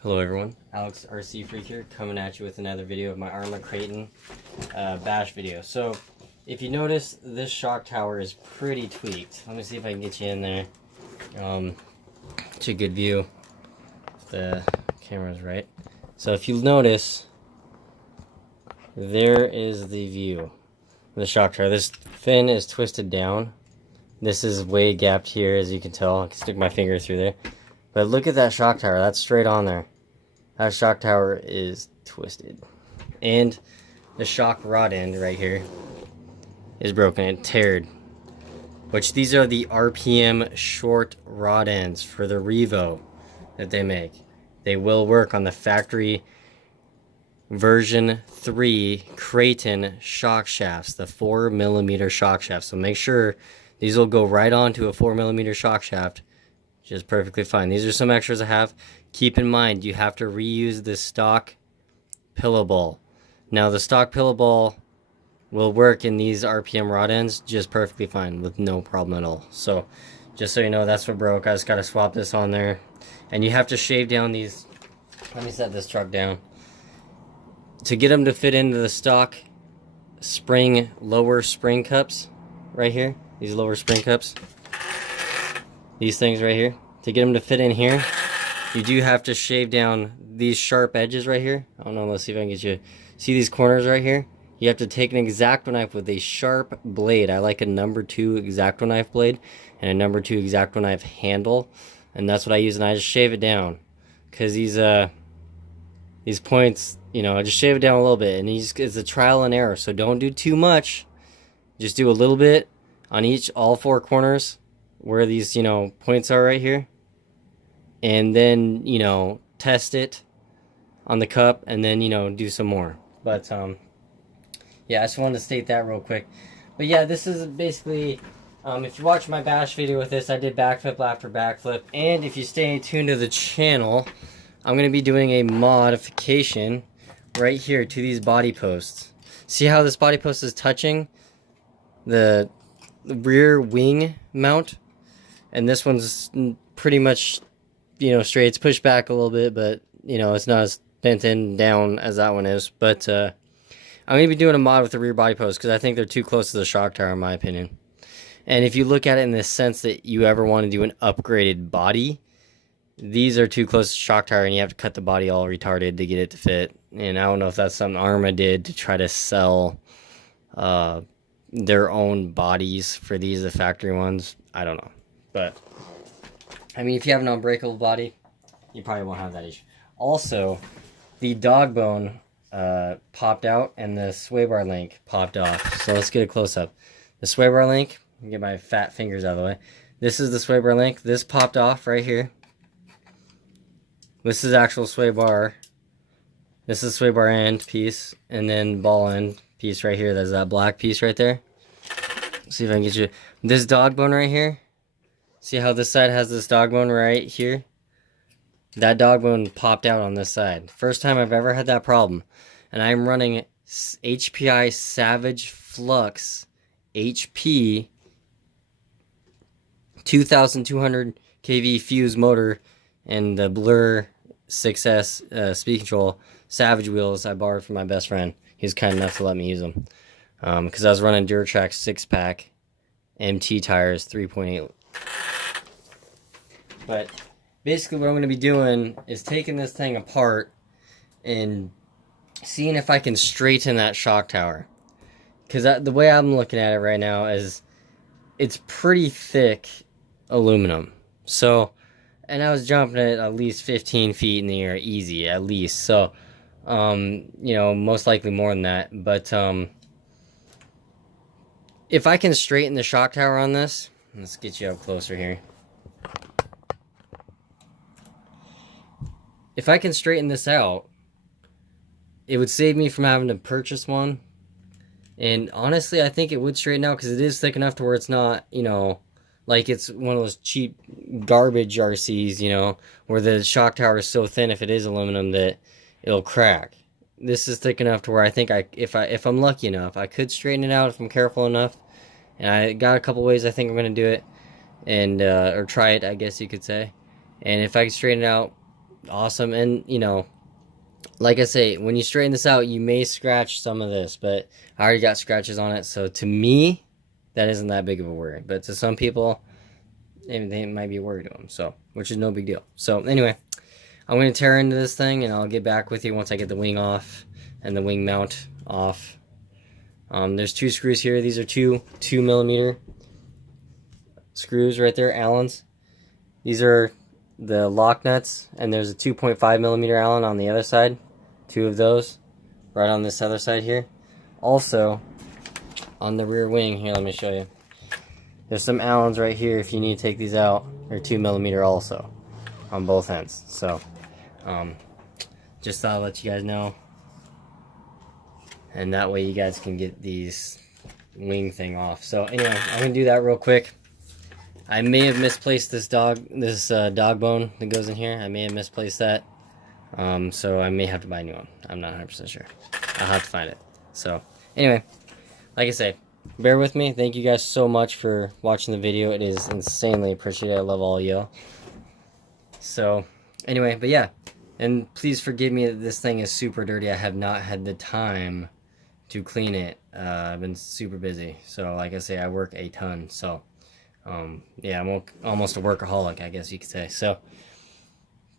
Hello everyone, Alex RC Freak here, coming at you with another video of my Arrma kraton bash video. So, if you notice, this shock tower is pretty tweaked. Let me see if I can get you in there to a good view. The camera's right. So if you notice, there is the view of the shock tower. This fin is twisted down. This is way gapped here, as you can tell. I can stick my finger through there. But look at that shock tower. That's straight on there. That shock tower is twisted. And the shock rod end right here is broken and teared. Which these are the RPM short rod ends for the Revo that they make. They will work on the factory version 3 kraton shock shafts, the 4mm shock shaft. So make sure these will go right onto a 4mm shock shaft. Just perfectly fine. These are some extras I have. Keep in mind, you have to reuse the stock pillow ball. Now, the stock pillow ball will work in these RPM rod ends just perfectly fine with no problem at all. So, just so you know, that's what broke. I just got to swap this on there. And you have to shave down these. Let me set this truck down. To get them to fit into the stock lower spring cups right here. These lower spring cups. These things right here, to get them to fit in here, you do have to shave down these sharp edges right here. I don't know, let's see if I can get you. See these corners right here? You have to take an X-Acto knife with a sharp blade. I like a number 2 X-Acto knife blade and a number 2 X-Acto knife handle. And that's what I use, and I just shave it down. Because these points, you know, I just shave it down a little bit. And it's a trial and error, so don't do too much. Just do a little bit on all 4 corners, where these, you know, points are right here, and then, you know, test it on the cup, and then, you know, do some more. But yeah, I just wanted to state that real quick. But yeah, this is basically, if you watch my bash video with this, I did backflip after backflip, and if you stay tuned to the channel, I'm going to be doing a modification right here to these body posts. See how this body post is touching the rear wing mount? And this one's pretty much, you know, straight. It's pushed back a little bit, but, you know, it's not as bent in down as that one is. But I'm going to be doing a mod with the rear body post because I think they're too close to the shock tower, in my opinion. And if you look at it in the sense that you ever want to do an upgraded body, these are too close to the shock tower, and you have to cut the body all retarded to get it to fit. And I don't know if that's something Arrma did to try to sell their own bodies for these, the factory ones. I don't know. But, I mean, if you have an unbreakable body, you probably won't have that issue. Also, the dog bone popped out and the sway bar link popped off. So let's get a close-up. The sway bar link, let me get my fat fingers out of the way. This is the sway bar link. This popped off right here. This is actual sway bar. This is sway bar end piece, and then ball end piece right here. There's that black piece right there. Let's see if I can get you. This dog bone right here. See how this side has this dog bone right here? That dog bone popped out on this side. First time I've ever had that problem. And I'm running HPI Savage Flux HP 2200 kV fuse motor and the Blur 6S speed control Savage wheels I borrowed from my best friend. He was kind enough to let me use them. Because I was running Duratrack 6-pack MT tires 3.8. But basically what I'm going to be doing is taking this thing apart and seeing if I can straighten that shock tower. Because the way I'm looking at it right now is it's pretty thick aluminum. So, and I was jumping at least 15 feet in the air easy, at least. So, you know, most likely more than that. But if I can straighten the shock tower on this, let's get you up closer here. If I can straighten this out, it would save me from having to purchase one. And honestly, I think it would straighten out because it is thick enough to where it's not, you know, like it's one of those cheap garbage RCs, you know, where the shock tower is so thin if it is aluminum that it'll crack. This is thick enough to where I think if I'm lucky enough, I could straighten it out if I'm careful enough. And I got a couple ways I think I'm going to do it. And, or try it, I guess you could say. And if I can straighten it out, awesome. And, you know, like I say, when you straighten this out, you may scratch some of this, but I already got scratches on it. So to me, that isn't that big of a worry. But to some people, they might be a worry to them. So, which is no big deal. So anyway, I'm going to tear into this thing, and I'll get back with you once I get the wing off and the wing mount off. There's 2 screws here. These are 2mm screws right there, Allens. These are the lock nuts, and there's a 2.5mm Allen on the other side. 2 of those right on this other side here. Also, on the rear wing here, let me show you. There's some Allens right here if you need to take these out. They're 2mm also on both ends. So, just thought I'd let you guys know. And that way you guys can get these wing thing off. So anyway, I'm gonna do that real quick. I may have misplaced this dog bone that goes in here. I may have misplaced that. So I may have to buy a new one. I'm not 100% sure. I'll have to find it. So anyway, like I say, bear with me. Thank you guys so much for watching the video. It is insanely appreciated. I love all you. So anyway, but yeah, and please forgive me that this thing is super dirty. I have not had the time to clean it. I've been super busy. So like I say, I work a ton. So yeah, I'm almost a workaholic, I guess you could say. So,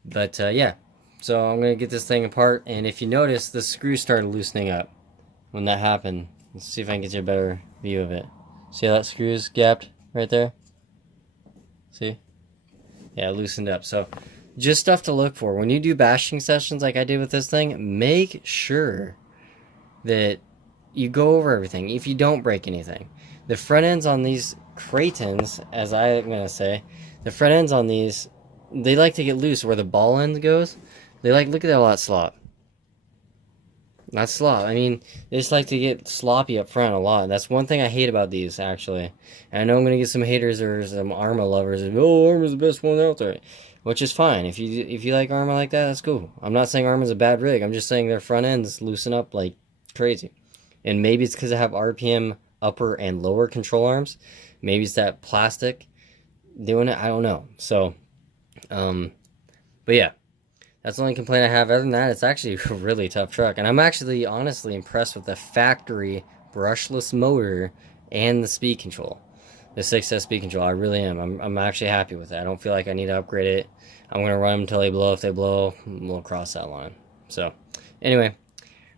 but yeah, so I'm gonna get this thing apart, and if you notice, the screws started loosening up when that happened. Let's see if I can get you a better view of it. See how that screw's gapped right there? See? Yeah, it loosened up. So just stuff to look for when you do bashing sessions like I did with this thing. Make sure that you go over everything if you don't break anything. The front ends on these kratons, as I'm going to say, the front ends on these, they like to get loose where the ball end goes. They like, look at all that slop. Not slop. I mean, they just like to get sloppy up front a lot. That's one thing I hate about these, actually. And I know I'm going to get some haters or some Arrma lovers. Oh, Arrma's the best one out there. Which is fine. If you like Arrma like that, that's cool. I'm not saying Arrma's a bad rig. I'm just saying their front ends loosen up like crazy. And maybe it's because I have RPM upper and lower control arms. Maybe it's that plastic doing it. I don't know. So, but yeah, that's the only complaint I have. Other than that, it's actually a really tough truck. And I'm actually honestly impressed with the factory brushless motor and the speed control. The 6S speed control. I really am. I'm actually happy with it. I don't feel like I need to upgrade it. I'm going to run them until they blow. If they blow, we'll cross that line. So, anyway.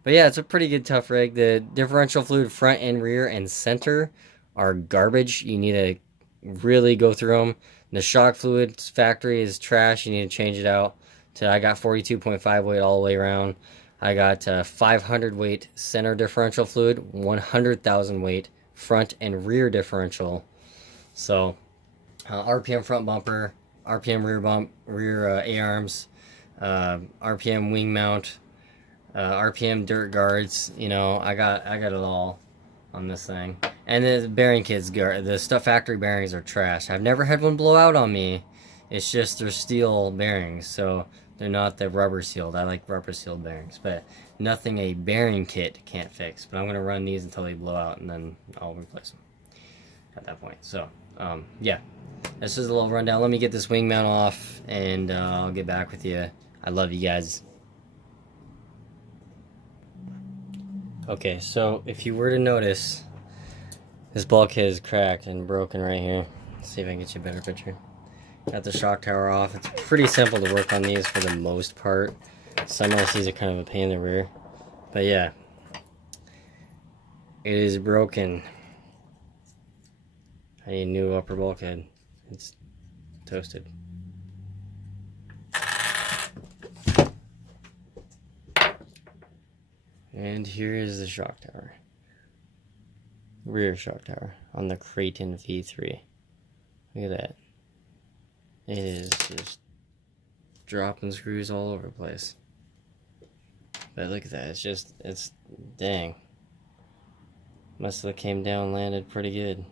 But yeah, it's a pretty good tough rig. The differential fluid front and rear and center are garbage. You need to really go through them. The shock fluid factory is trash. You need to change it out. I got 42.5 weight all the way around. I got 500 weight center differential fluid, 100,000 weight front and rear differential. So RPM front bumper, RPM rear A-arms, RPM wing mount, RPM dirt guards. You know, I got it all on this thing. And the bearing kits, the stuff factory bearings are trash. I've never had one blow out on me. It's just they're steel bearings, so they're not the rubber sealed. I like rubber sealed bearings, but nothing a bearing kit can't fix. But I'm gonna run these until they blow out, and then I'll replace them at that point. So yeah, this is a little rundown. Let me get this wing mount off, and I'll get back with you. I love you guys. Okay, so if you were to notice, this bulkhead is cracked and broken right here. Let's see if I can get you a better picture. Got the shock tower off. It's pretty simple to work on these for the most part. Some LCs are kind of a pain in the rear. But yeah, it is broken. I need a new upper bulkhead. It's toasted. And here is the shock tower. Rear shock tower on the Kraton V3. Look at that. It is just dropping screws all over the place. But look at that. It's dang. Must have came down, landed pretty good.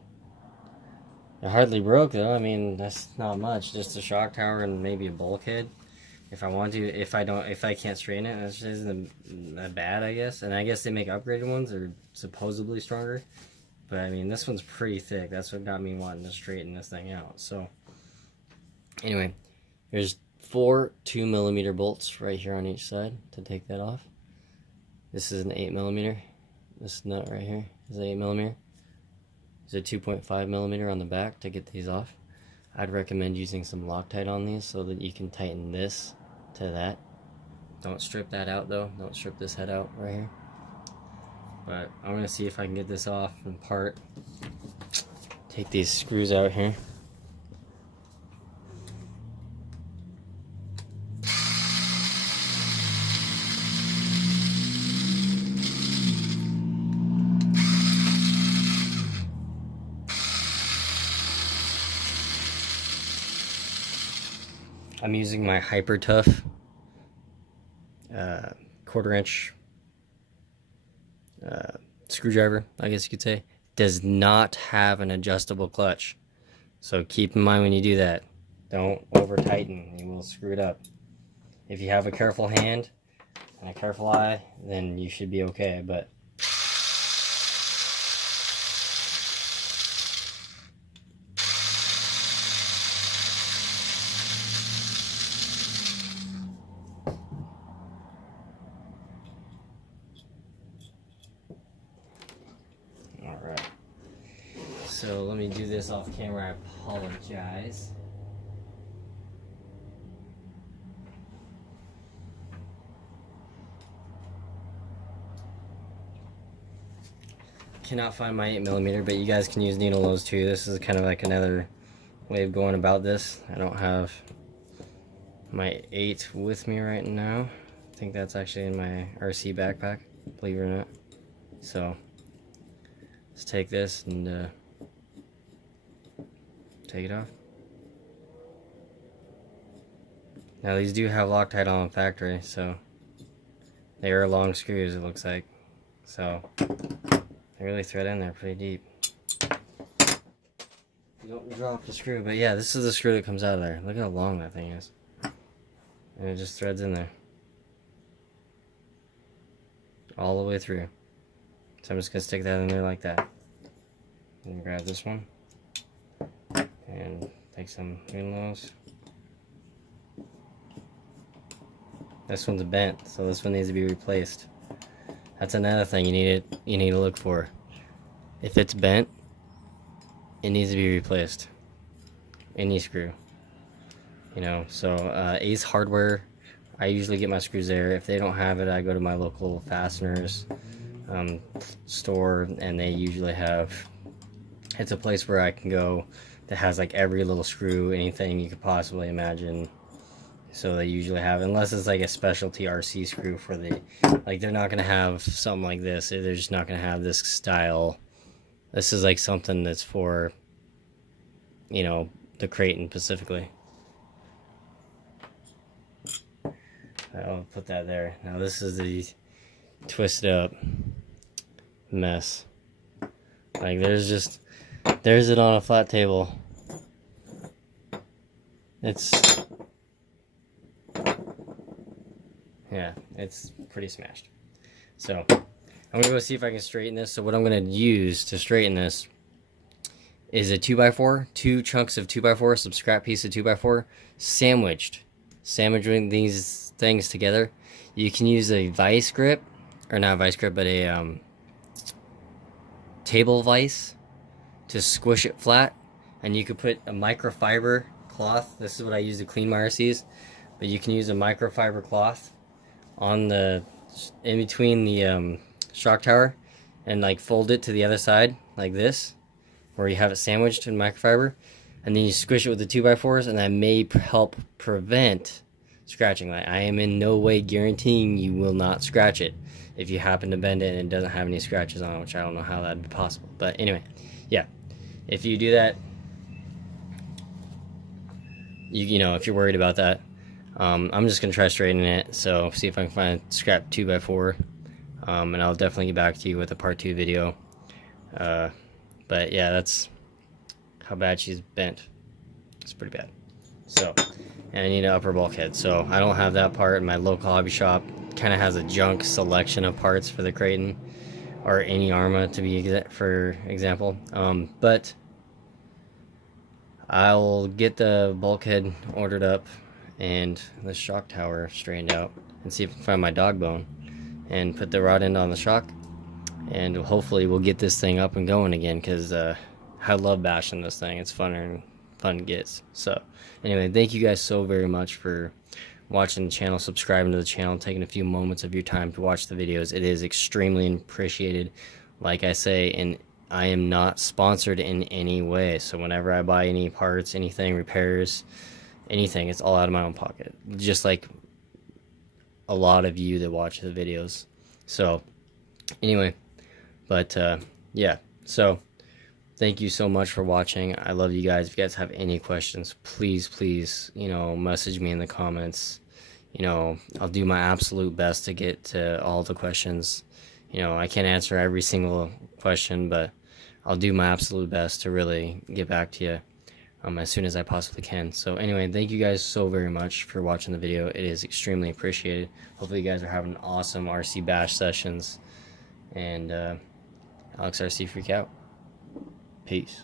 It hardly broke though. I mean, that's not much. Just a shock tower and maybe a bulkhead. If I want to, if I can't straighten it, that isn't that bad, I guess. And I guess they make upgraded ones that are supposedly stronger. But I mean, this one's pretty thick. That's what got me wanting to straighten this thing out. So, anyway, here's 4 2mm bolts right here on each side to take that off. This is an 8mm. This nut right here is 8mm. There's a 2.5mm on the back to get these off. I'd recommend using some Loctite on these so that you can tighten this to that. Don't strip that out though. Don't strip this head out right here. But I'm gonna see if I can get this off in part. Take these screws out here. I'm using my Hyper Tough 1/4 inch screwdriver, I guess you could say. Does not have an adjustable clutch, so keep in mind when you do that, don't over tighten, you will screw it up. If you have a careful hand and a careful eye, then you should be okay. But alright, so let me do this off camera. I apologize. Cannot find my 8mm, but you guys can use needle nose too. This is kind of like another way of going about this. I don't have my 8 with me right now. I think that's actually in my RC backpack, believe it or not. So let's take this and take it off. Now these do have Loctite on the factory, so they are long screws, it looks like. So they really thread in there pretty deep. You don't drop the screw, but yeah, this is the screw that comes out of there. Look how long that thing is. And it just threads in there. All the way through. So I'm just going to stick that in there like that. And grab this one. And take some needle nose. This one's bent, so this one needs to be replaced. That's another thing you need to look for. If it's bent, it needs to be replaced. Any screw. You know, so Ace Hardware, I usually get my screws there. If they don't have it, I go to my local fasteners store, and they usually have, it's a place where I can go that has like every little screw, anything you could possibly imagine. So they usually have, unless it's like a specialty RC screw for the, like they're not going to have something like this. They're just not going to have this style. This is like something that's for, you know, the kraton specifically. I'll put that there. Now this is the twisted up mess. Like there's it on a flat table. Yeah, it's pretty smashed. So I'm gonna go see if I can straighten this. So what I'm gonna use to straighten this is a 2x4, 2 chunks of 2x4, some scrap piece of 2x4, sandwiching these things together. You can use a vice grip, or not a vice grip, but a table vise to squish it flat, and you could put a microfiber cloth. This is what I use to clean my RCs, but you can use a microfiber cloth on the in between the shock tower, and like fold it to the other side like this, where you have it sandwiched in microfiber, and then you squish it with the 2x4s, and that may help prevent scratching. Like, I am in no way guaranteeing you will not scratch it if you happen to bend it and it doesn't have any scratches on it, which I don't know how that'd be possible. But anyway, yeah, if you do that, you know, if you're worried about that, I'm just gonna try straightening it. So see if I can find a scrap 2x4, and I'll definitely get back to you with a part 2 video. But yeah, that's how bad she's bent. It's pretty bad. So, and I need an upper bulkhead. So I don't have that part. My local hobby shop kind of has a junk selection of parts for the kraton, or any Arrma to be for example. But I'll get the bulkhead ordered up, and the shock tower straightened out, and see if I can find my dog bone and put the rod end on the shock, and hopefully we'll get this thing up and going again, because I love bashing this thing. It's funner and fun gets. So anyway, thank you guys so very much for watching the channel, subscribing to the channel, taking a few moments of your time to watch the videos. It is extremely appreciated. Like I say, and I am not sponsored in any way, so whenever I buy any parts, anything, repairs, anything, it's all out of my own pocket, just like a lot of you that watch the videos. So anyway, but yeah, so thank you so much for watching. I love you guys. If you guys have any questions, please, you know, message me in the comments. You know, I'll do my absolute best to get to all the questions. You know, I can't answer every single question, but I'll do my absolute best to really get back to you as soon as I possibly can. So anyway, thank you guys so very much for watching the video. It is extremely appreciated. Hopefully you guys are having awesome RC bash sessions. And Alex RC Freak out. Peace.